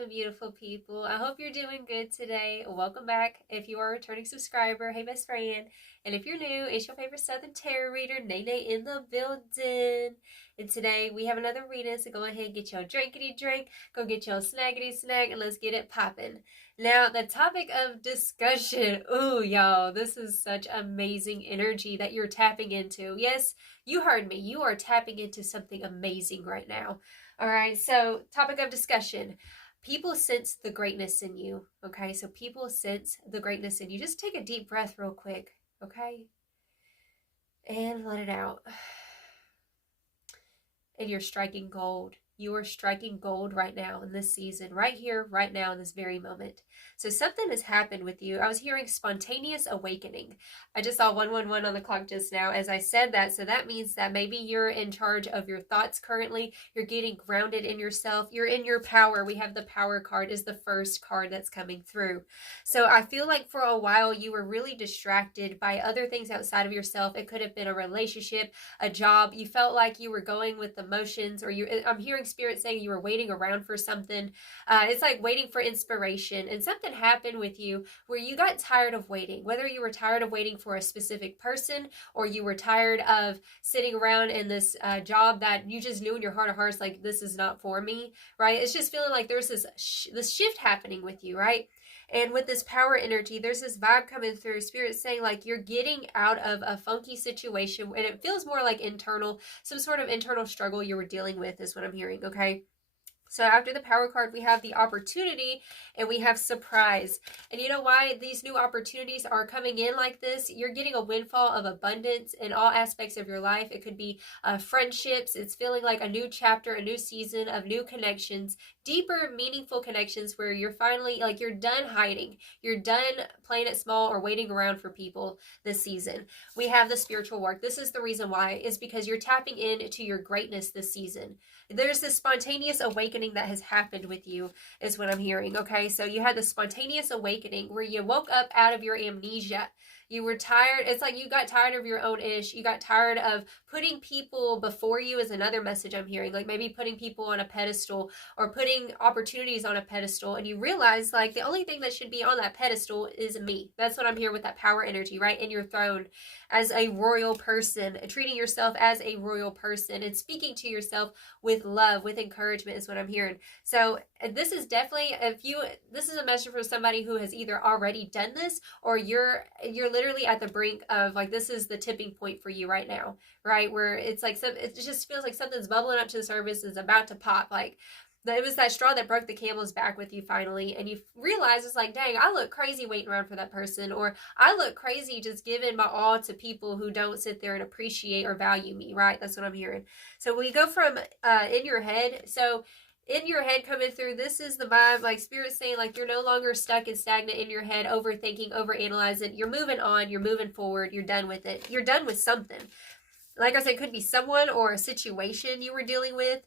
my beautiful people. I hope you're doing good today. Welcome back. If you are a returning subscriber, hey best friend. And if you're new, it's your favorite Southern Tarot reader, Nene in the building. And today we have another reading, so go ahead and get your drinkity drink, go get your snaggity snack, and let's get it popping. Now, the topic of discussion. Ooh, y'all, this is such amazing energy that you're tapping into. Yes, you heard me. You are tapping into something amazing right now. All right, so topic of discussion. People sense the greatness in you, okay? So people sense the greatness in you. Just take a deep breath real quick, okay? And let it out. And you're striking gold. You are striking gold right now in this season, right here, right now, in this very moment. So something has happened with you. I was hearing spontaneous awakening. I just saw 111 on the clock just now as I said that. So that means that maybe you're in charge of your thoughts currently. You're getting grounded in yourself. You're in your power. We have the power card is the first card that's coming through. So I feel like for a while you were really distracted by other things outside of yourself. It could have been a relationship, a job. You felt like you were going with the motions, or I'm hearing spirit saying you were waiting around for something. It's like waiting for inspiration, and something happened with you where you got tired of waiting, whether you were tired of waiting for a specific person or you were tired of sitting around in this job that you just knew in your heart of hearts, like, this is not for me, right? It's just feeling like there's this shift happening with you, right? And with this power energy, there's this vibe coming through. Spirit saying like you're getting out of a funky situation, and it feels more like internal, some sort of internal struggle you were dealing with is what I'm hearing, okay? So after the power card, we have the opportunity and we have surprise. And you know why these new opportunities are coming in like this? You're getting a windfall of abundance in all aspects of your life. It could be friendships. It's feeling like a new chapter, a new season of new connections, deeper, meaningful connections where you're finally, like, you're done hiding. You're done playing it small or waiting around for people this season. We have the spiritual work. This is the reason why, is because you're tapping into your greatness this season. There's this spontaneous awakening that has happened with you is what I'm hearing, okay? So you had the spontaneous awakening where you woke up out of your amnesia. You were tired. It's like you got tired of your own ish. You got tired of putting people before you is another message I'm hearing. Like maybe putting people on a pedestal or putting opportunities on a pedestal. And you realize like the only thing that should be on that pedestal is me. That's what I'm here with, that power energy, right? In your throne as a royal person, treating yourself as a royal person and speaking to yourself with love, with encouragement is what I'm hearing. So this is definitely, this is a message for somebody who has either already done this or you're literally at the brink of, like, this is the tipping point for you right now, right? Where it's like, it just feels like something's bubbling up to the surface, is about to pop. Like, it was that straw that broke the camel's back with you finally, and you realize it's like, dang, I look crazy waiting around for that person, or I look crazy just giving my all to people who don't sit there and appreciate or value me, right? That's what I'm hearing. So we go from in your head. So in your head coming through, this is the vibe, like Spirit saying, like, you're no longer stuck and stagnant in your head, overthinking, overanalyzing. You're moving on, you're moving forward, you're done with it. You're done with something. Like I said, it could be someone or a situation you were dealing with.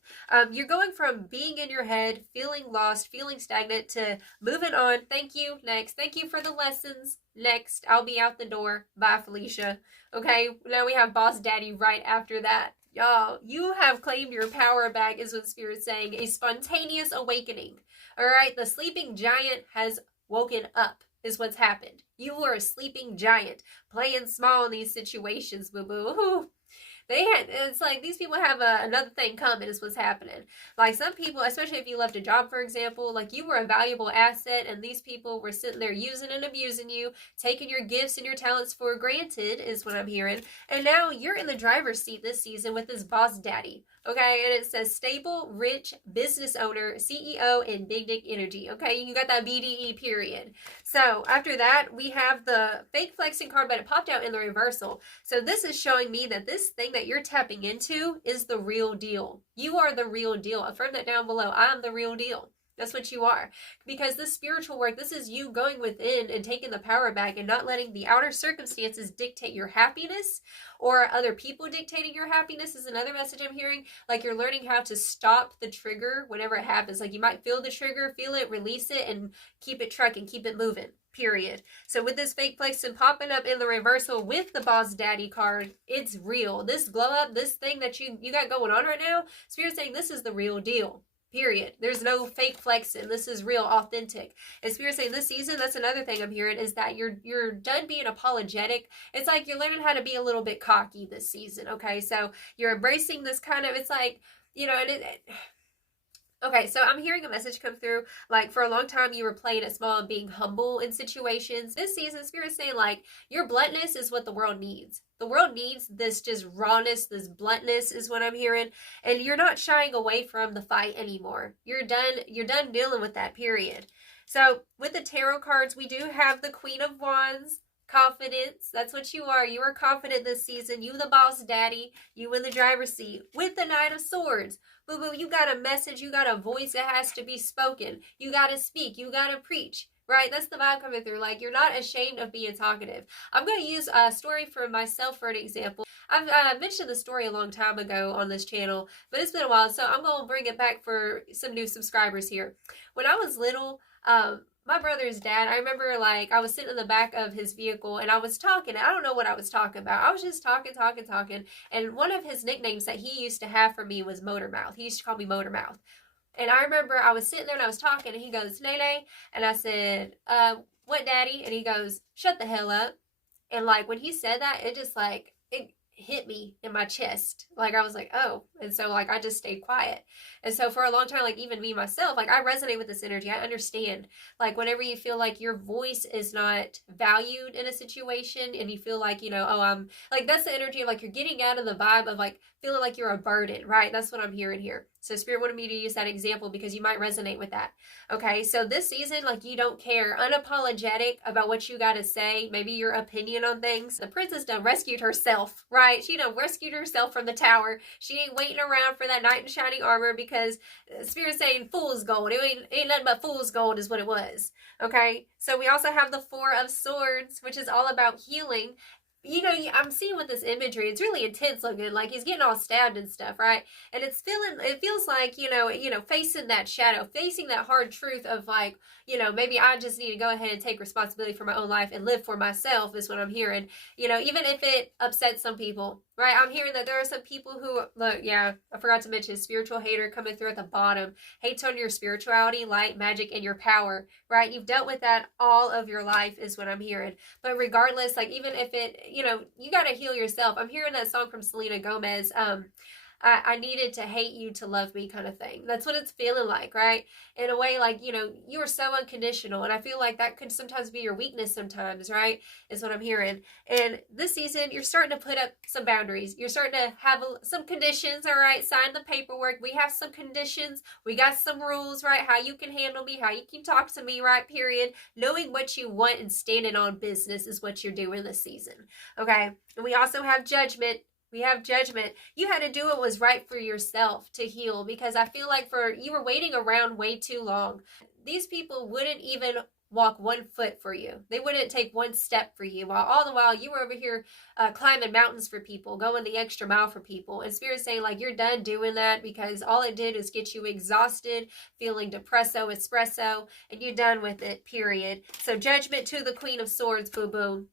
You're going from being in your head, feeling lost, feeling stagnant, to moving on. Thank you. Next. Thank you for the lessons. Next. I'll be out the door. Bye, Felicia. Okay, now we have Boss Daddy right after that. Y'all, you have claimed your power back is what Spirit's saying. A spontaneous awakening. All right, the sleeping giant has woken up is what's happened. You were a sleeping giant, playing small in these situations, boo-boo. It's like these people have another thing coming is what's happening. Like some people, especially if you left a job, for example, like you were a valuable asset and these people were sitting there using and abusing you, taking your gifts and your talents for granted is what I'm hearing. And now you're in the driver's seat this season with this boss daddy. Okay, and it says stable, rich, business owner, CEO, and big dick energy. Okay, you got that BDE period. So after that, we have the fake flexing card, but it popped out in the reversal. So this is showing me that this thing that you're tapping into is the real deal. You are the real deal. Affirm that down below. I'm the real deal. That's what you are. Because this spiritual work, this is you going within and taking the power back and not letting the outer circumstances dictate your happiness, or other people dictating your happiness is another message I'm hearing. Like you're learning how to stop the trigger whenever it happens. Like you might feel the trigger, feel it, release it, and keep it trucking, keep it moving. Period. So with this fake placement popping up in the reversal with the boss daddy card, it's real. This glow up, this thing that you got going on right now, Spirit's saying this is the real deal. Period. There's no fake flexing. This is real, authentic. And Spirit saying this season, that's another thing I'm hearing, is that you're done being apologetic. It's like you're learning how to be a little bit cocky this season, okay? So you're embracing this kind of, it's like, you know, and okay, so I'm hearing a message come through, like, for a long time you were playing it small and being humble in situations. This season, Spirit's saying, like, your bluntness is what the world needs. The world needs this just rawness, this bluntness is what I'm hearing. And you're not shying away from the fight anymore. You're done dealing with that, period. So with the tarot cards, we do have the Queen of Wands. Confidence. That's what you are. You are confident this season. You the boss daddy. You in the driver's seat. With the Knight of Swords. Boo boo, you got a message. You got a voice that has to be spoken. You got to speak. You got to preach. Right? That's the vibe coming through. Like, you're not ashamed of being talkative. I'm going to use a story for myself for an example. I've mentioned the story a long time ago on this channel, but it's been a while, so I'm going to bring it back for some new subscribers here. When I was little, my brother's dad, I remember, like, I was sitting in the back of his vehicle and I was talking. I don't know what I was talking about. I was just talking. And one of his nicknames that he used to have for me was Motor Mouth. He used to call me Motor Mouth. And I remember I was sitting there and I was talking and he goes, Nene. And I said, what, daddy? And he goes, shut the hell up. And, like, when he said that, it just, like, it hit me in my chest. Like, I was like, oh. And so, like, I just stayed quiet. And so for a long time, like, even me myself, like, I resonate with this energy. I understand, like, whenever you feel like your voice is not valued in a situation and you feel like, you know, oh, I'm like, that's the energy of, like, you're getting out of the vibe of, like, feeling like you're a burden, right? That's what I'm hearing here. So Spirit wanted me to use that example because you might resonate with that. Okay, so this season, like, you don't care, unapologetic about what you got to say, maybe your opinion on things. The princess done rescued herself, right? She done rescued herself from the tower. She ain't waiting around for that knight in shining armor because Spirit's saying fool's gold. It ain't nothing but fool's gold is what it was. Okay, so we also have the Four of Swords, which is all about healing. You know, I'm seeing with this imagery, it's really intense looking, like he's getting all stabbed and stuff, right? And it feels like, you know, facing that shadow, facing that hard truth of, like, you know, maybe I just need to go ahead and take responsibility for my own life and live for myself is what I'm hearing. You know, even if it upsets some people, right? I'm hearing that there are some people who, look, yeah, I forgot to mention, spiritual hater coming through at the bottom, hates on your spirituality, light, magic, and your power, right? You've dealt with that all of your life is what I'm hearing. But regardless, like, even if it, you know, you got to heal yourself. I'm hearing that song from Selena Gomez, I needed to hate you to love me kind of thing. That's what it's feeling like, right? In a way, like, you know, you are so unconditional. And I feel like that could sometimes be your weakness sometimes, right? Is what I'm hearing. And this season, you're starting to put up some boundaries. You're starting to have some conditions, all right? Sign the paperwork. We have some conditions. We got some rules, right? How you can handle me, how you can talk to me, right? Period. Knowing what you want and standing on business is what you're doing this season, okay? And we also have judgment. We have judgment. You had to do what was right for yourself to heal, because I feel like you were waiting around way too long. These people wouldn't even walk 1 foot for you. They wouldn't take 1 step for you. While all the while you were over here climbing mountains for people, going the extra mile for people. And Spirit's saying, like, you're done doing that because all it did is get you exhausted, feeling depresso, espresso, and you're done with it, period. So judgment to the Queen of Swords, boo-boo.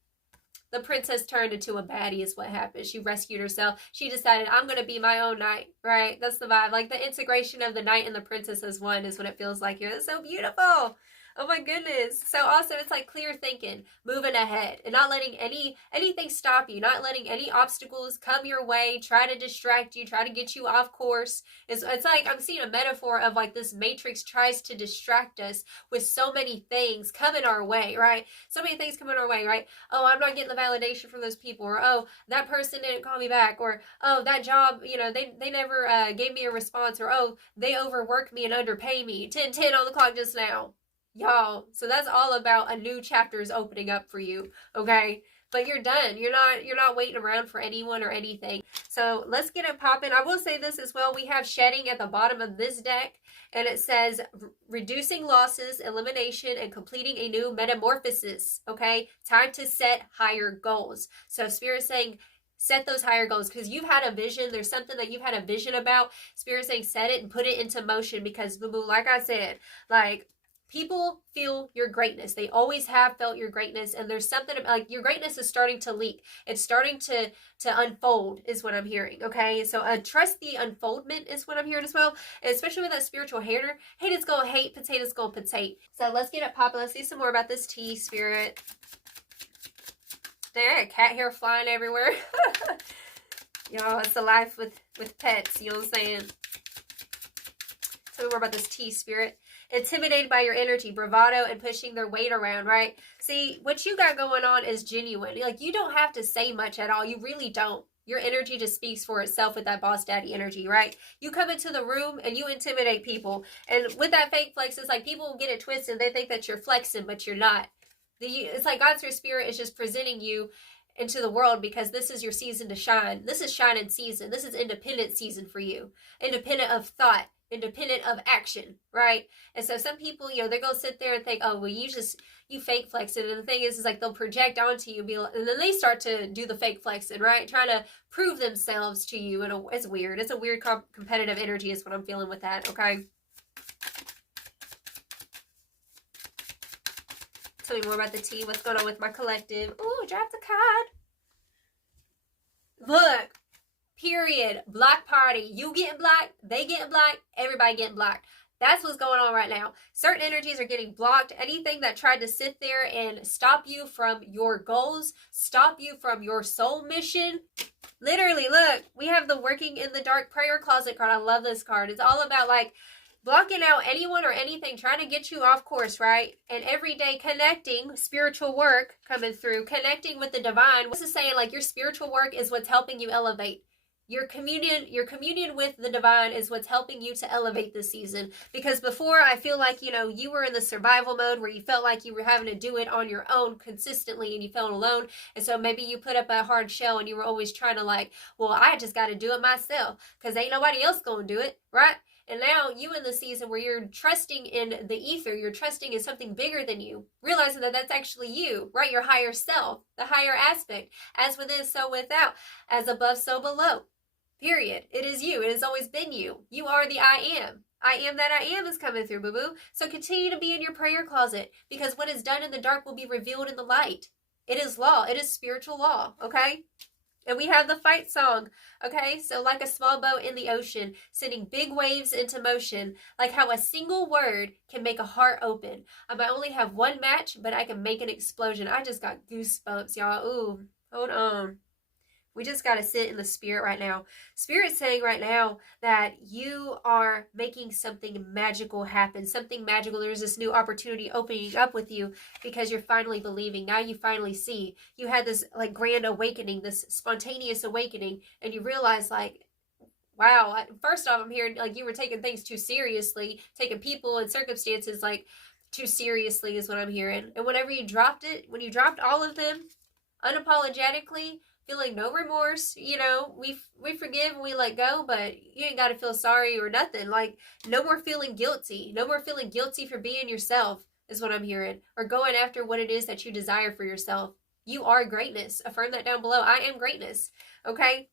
The princess turned into a baddie is what happened. She rescued herself. She decided, I'm going to be my own knight, right? That's the vibe. Like, the integration of the knight and the princess as one is what it feels like here. That's so beautiful. Oh my goodness. So also it's like clear thinking, moving ahead, and not letting anything stop you, not letting any obstacles come your way, try to distract you, try to get you off course. It's like I'm seeing a metaphor of, like, this matrix tries to distract us with so many things coming our way, right? So many things coming our way, right? Oh, I'm not getting the validation from those people, or oh, that person didn't call me back, or oh, that job, you know, they never gave me a response, or oh, they overworked me and underpay me. 10:10 on the clock just now. Y'all, so that's all about a new chapter is opening up for you, okay? But you're done. You're not waiting around for anyone or anything. So let's get it popping. I will say this as well. We have shedding at the bottom of this deck, and it says reducing losses, elimination, and completing a new metamorphosis, okay? Time to set higher goals. So Spirit saying, set those higher goals, because you've had a vision. There's something that you've had a vision about. Spirit saying, set it and put it into motion, because boo-boo, like I said, like, People feel your greatness. They always have felt your greatness, and there's something like your greatness is starting to leak. It's starting to unfold is what I'm hearing, okay? So trust the unfoldment is what I'm hearing as well, and especially with that spiritual hater. Hate is going to hate, potatoes going to potate. So let's get it popping. Let's see some more about this tea, Spirit. There, cat hair flying everywhere. Y'all, it's the life with pets, you know what I'm saying? Tell me more about this tea, Spirit. Intimidated by your energy, bravado, and pushing their weight around, right? See, what you got going on is genuine. Like, you don't have to say much at all. You really don't. Your energy just speaks for itself with that boss daddy energy, right? You come into the room and you intimidate people. And with that fake flex, it's like people get it twisted. They think that you're flexing, but you're not. It's like God's Spirit is just presenting you into the world because this is your season to shine. This is shining season. This is independent season for you. Independent of thought. Independent of action, right? And so some people, you know, they're going to sit there and think, oh, well, you fake flexing. And the thing is like they'll project onto you and then they start to do the fake flexing, right? Trying to prove themselves to you. And it's weird. It's a weird competitive energy is what I'm feeling with that, okay? Tell me more about the tea. What's going on with my collective? Ooh, dropped a card. Look. Period. Block party. You getting blocked, they getting blocked, everybody getting blocked. That's what's going on right now. Certain energies are getting blocked. Anything that tried to sit there and stop you from your goals, stop you from your soul mission. Literally, look, we have the working in the dark prayer closet card. I love this card. It's all about like blocking out anyone or anything trying to get you off course, right? And every day connecting, spiritual work coming through, connecting with the divine. This is saying like your spiritual work is what's helping you elevate. Your communion with the divine is what's helping you to elevate this season. Because before, I feel like, you know, you were in the survival mode where you felt like you were having to do it on your own consistently and you felt alone. And so maybe you put up a hard shell and you were always trying to like, well, I just got to do it myself because ain't nobody else going to do it, right? And now you in the season where you're trusting in the ether, you're trusting in something bigger than you, realizing that that's actually you, right? Your higher self, the higher aspect, as within, so without, as above, so below. Period. It is you. It has always been you. You are the I am. I am that I am is coming through, boo-boo. So continue to be in your prayer closet because what is done in the dark will be revealed in the light. It is law. It is spiritual law, okay? And we have the fight song, okay? So like a small boat in the ocean, sending big waves into motion, like how a single word can make a heart open. I might only have one match, but I can make an explosion. I just got goosebumps, y'all. Ooh, hold on. We just got to sit in the spirit right now. Spirit's saying right now that you are making something magical happen. Something magical. There's this new opportunity opening up with you because you're finally believing. Now you finally see. You had this like grand awakening, this spontaneous awakening, and you realize like, wow, first off, I'm hearing like you were taking things too seriously, taking people and circumstances like too seriously is what I'm hearing. And whenever you dropped it, when you dropped all of them unapologetically, feeling no remorse, you know, we forgive and we let go, but you ain't got to feel sorry or nothing. Like, no more feeling guilty. No more feeling guilty for being yourself is what I'm hearing. Or going after what it is that you desire for yourself. You are greatness. Affirm that down below. I am greatness. Okay?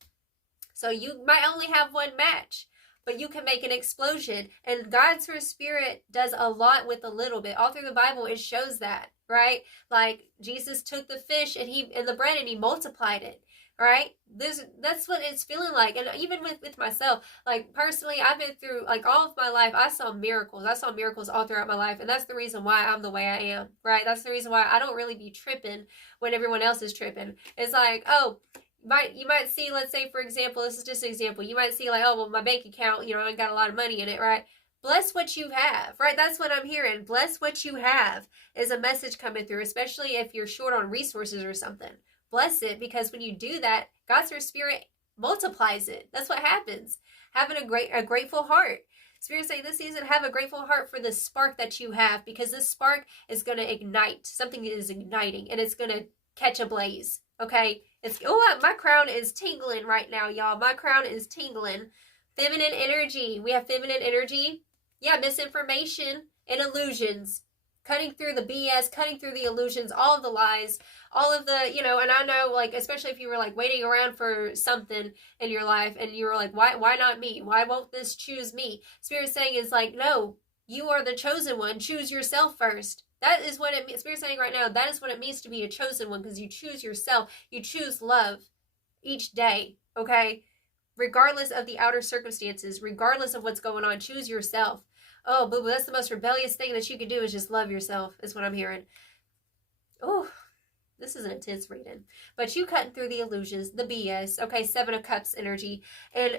So you might only have one match, but you can make an explosion. And God's Spirit does a lot with a little bit. All through the Bible, it shows that, right? Like, Jesus took the fish and the bread and he multiplied it. Right? That's what it's feeling like. And even with myself, like personally, I've been through like all of my life, I saw miracles. I saw miracles all throughout my life. And that's the reason why I'm the way I am. Right? That's the reason why I don't really be tripping when everyone else is tripping. It's like, oh, you might see, let's say, for example, this is just an example. You might see like, oh, well, my bank account, you know, I got a lot of money in it, right? Bless what you have, right? That's what I'm hearing. Bless what you have is a message coming through, especially if you're short on resources or something. Bless it, because when you do that, God's Spirit multiplies it. That's what happens. Having a grateful heart. Spirit saying this season, have a grateful heart for the spark that you have, because this spark is going to ignite. Something is igniting, and it's going to catch a blaze. Okay? My crown is tingling right now, y'all. My crown is tingling. Feminine energy. We have feminine energy. Yeah, misinformation and illusions. Cutting through the BS, cutting through the illusions, all of the lies, all of the, you know, and I know, like, especially if you were, like, waiting around for something in your life, and you were like, why not me? Why won't this choose me? Spirit saying is like, no, You are the chosen one. Choose yourself first. That is what it means. Spirit's saying right now, that is what it means to be a chosen one, because you choose yourself. You choose love each day, okay? Regardless of the outer circumstances, regardless of what's going on, choose yourself. Oh, boo-boo, that's the most rebellious thing that you can do, is just love yourself, is what I'm hearing. Oh, this is an intense reading. But you cutting through the illusions, the BS. Okay, Seven of Cups energy. And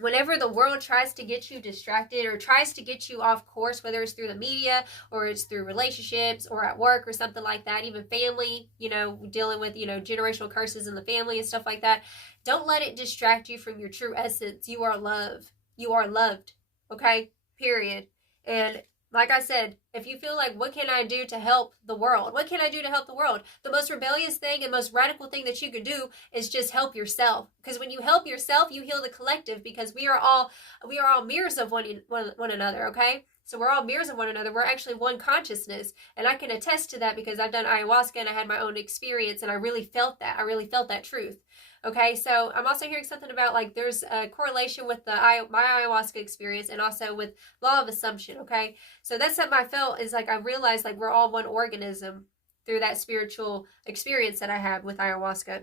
whenever the world tries to get you distracted or tries to get you off course, whether it's through the media or it's through relationships or at work or something like that, even family, you know, dealing with, you know, generational curses in the family and stuff like that, don't let it distract you from your true essence. You are love. You are loved. Okay? Period. And like I said, if you feel like, what can I do to help the world? What can I do to help the world? The most rebellious thing and most radical thing that you can do is just help yourself. Because when you help yourself, you heal the collective, because we are all mirrors of one another, okay? So we're all mirrors of one another. We're actually one consciousness. And I can attest to that because I've done ayahuasca and I had my own experience, and I really felt that. I really felt that truth. Okay, so I'm also hearing something about, like, there's a correlation with my ayahuasca experience and also with law of assumption, okay? So that's something I felt, is like I realized like we're all one organism through that spiritual experience that I had with ayahuasca.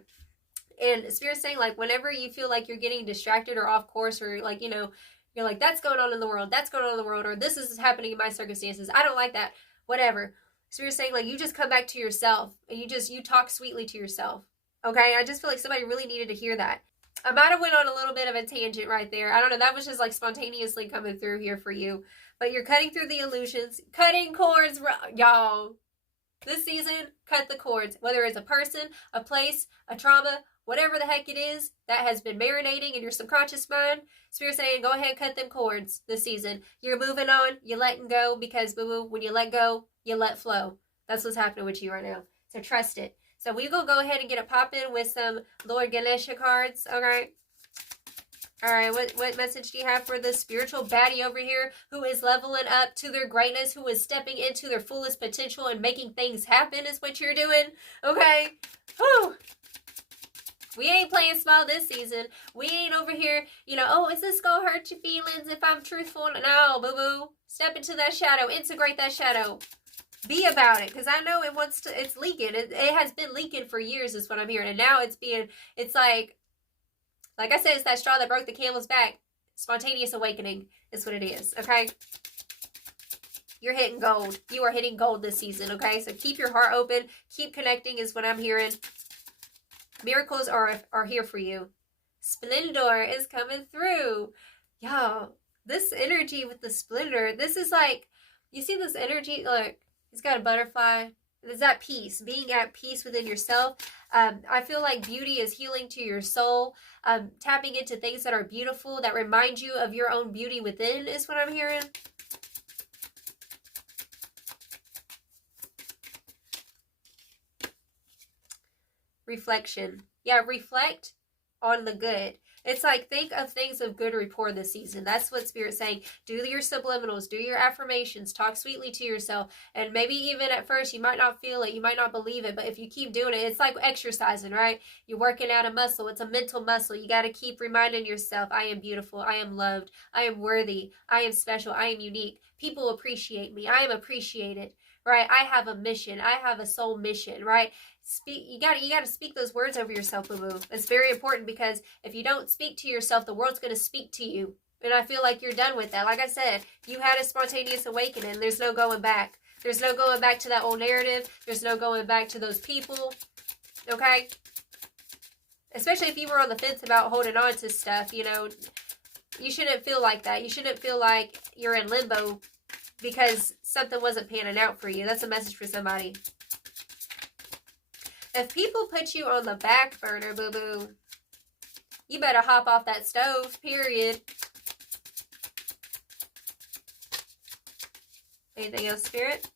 And Spirit's saying, like, whenever you feel like you're getting distracted or off course, or like, you know, you're like, that's going on in the world, that's going on in the world, or this is happening in my circumstances, I don't like that, whatever. Spirit's saying, like, you just come back to yourself and you talk sweetly to yourself. Okay, I just feel like somebody really needed to hear that. I might have went on a little bit of a tangent right there. I don't know. That was just like spontaneously coming through here for you. But you're cutting through the illusions, cutting cords, y'all. This season, cut the cords. Whether it's a person, a place, a trauma, whatever the heck it is that has been marinating in your subconscious mind, Spirit saying, go ahead and cut them cords this season. You're moving on. You're letting go, because, boo-boo, when you let go, you let flow. That's what's happening with you right now. So trust it. So we will go ahead and get it popping with some Lord Ganesha cards, okay? All right, what message do you have for the spiritual baddie over here who is leveling up to their greatness, who is stepping into their fullest potential and making things happen is what you're doing, okay? Whew. We ain't playing small this season. We ain't over here, you know, oh, is this going to hurt your feelings if I'm truthful? No, boo-boo. Step into that shadow. Integrate that shadow. Be about it, because I know it's leaking. It has been leaking for years is what I'm hearing. And now it's like I said, it's that straw that broke the camel's back. Spontaneous awakening is what it is, okay? You're hitting gold. You are hitting gold this season, okay? So keep your heart open. Keep connecting is what I'm hearing. Miracles are here for you. Splendor is coming through. Y'all, this energy with the splendor, this is like, you see this energy, like, it's got a butterfly. There's that peace, being at peace within yourself. I feel like beauty is healing to your soul. Tapping into things that are beautiful, that remind you of your own beauty within is what I'm hearing. Reflection. Yeah, reflect on the good. It's like, think of things of good rapport this season. That's what Spirit's saying. Do your subliminals, do your affirmations, talk sweetly to yourself. And maybe even at first you might not feel it, you might not believe it, but if you keep doing it, it's like exercising, right? You're working out a muscle. It's a mental muscle. You got to keep reminding yourself, I am beautiful, I am loved, I am worthy, I am special, I am unique. People appreciate me. I am appreciated, right? I have a mission. I have a soul mission, right? You gotta speak those words over yourself, boo-boo. It's very important, because if you don't speak to yourself, the world's gonna speak to you. And I feel like you're done with that. Like I said, you had a spontaneous awakening. There's no going back. There's no going back to that old narrative. There's no going back to those people. Okay? Especially if you were on the fence about holding on to stuff, you know, you shouldn't feel like that. You shouldn't feel like you're in limbo because something wasn't panning out for you. That's a message for somebody. If people put you on the back burner, boo-boo, you better hop off that stove, period. Anything else, Spirit?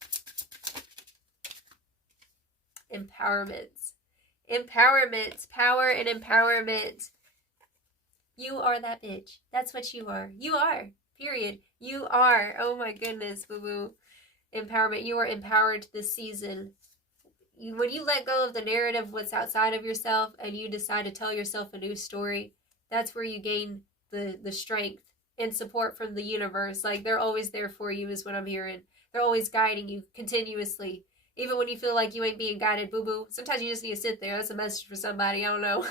Empowerment. Empowerment. Power and empowerment. You are that bitch. That's what you are. You are. Period. You are. Oh my goodness, boo-boo. Empowerment. You are empowered this season. When you let go of the narrative, what's outside of yourself, and you decide to tell yourself a new story, that's where you gain the strength and support from the universe. Like, they're always there for you is what I'm hearing. They're always guiding you continuously. Even when you feel like you ain't being guided, boo-boo. Sometimes you just need to sit there. That's a message for somebody. I don't know.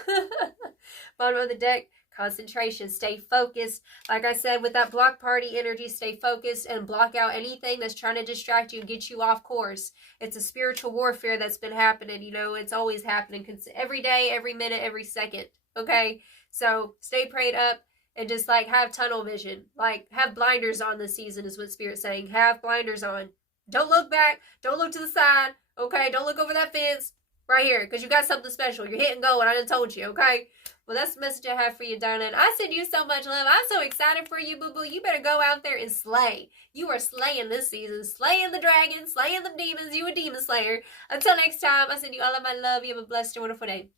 Bottom of the deck, concentration. Stay focused. Like I said, with that block party energy, stay focused and block out anything that's trying to distract you and get you off course. It's a spiritual warfare that's been happening. You know, it's always happening. Every day, every minute, every second. Okay? So stay prayed up. And just like have tunnel vision. Like have blinders on this season is what Spirit's saying. Have blinders on. Don't look back. Don't look to the side. Okay? Don't look over that fence. Right here. Because you got something special. You're hitting go and I just told you. Okay? Well, that's the message I have for you, darling. I send you so much love. I'm so excited for you, boo-boo. You better go out there and slay. You are slaying this season. Slaying the dragon. Slaying the demons. You a demon slayer. Until next time, I send you all of my love. You have a blessed and wonderful day.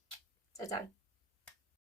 Ta-ta.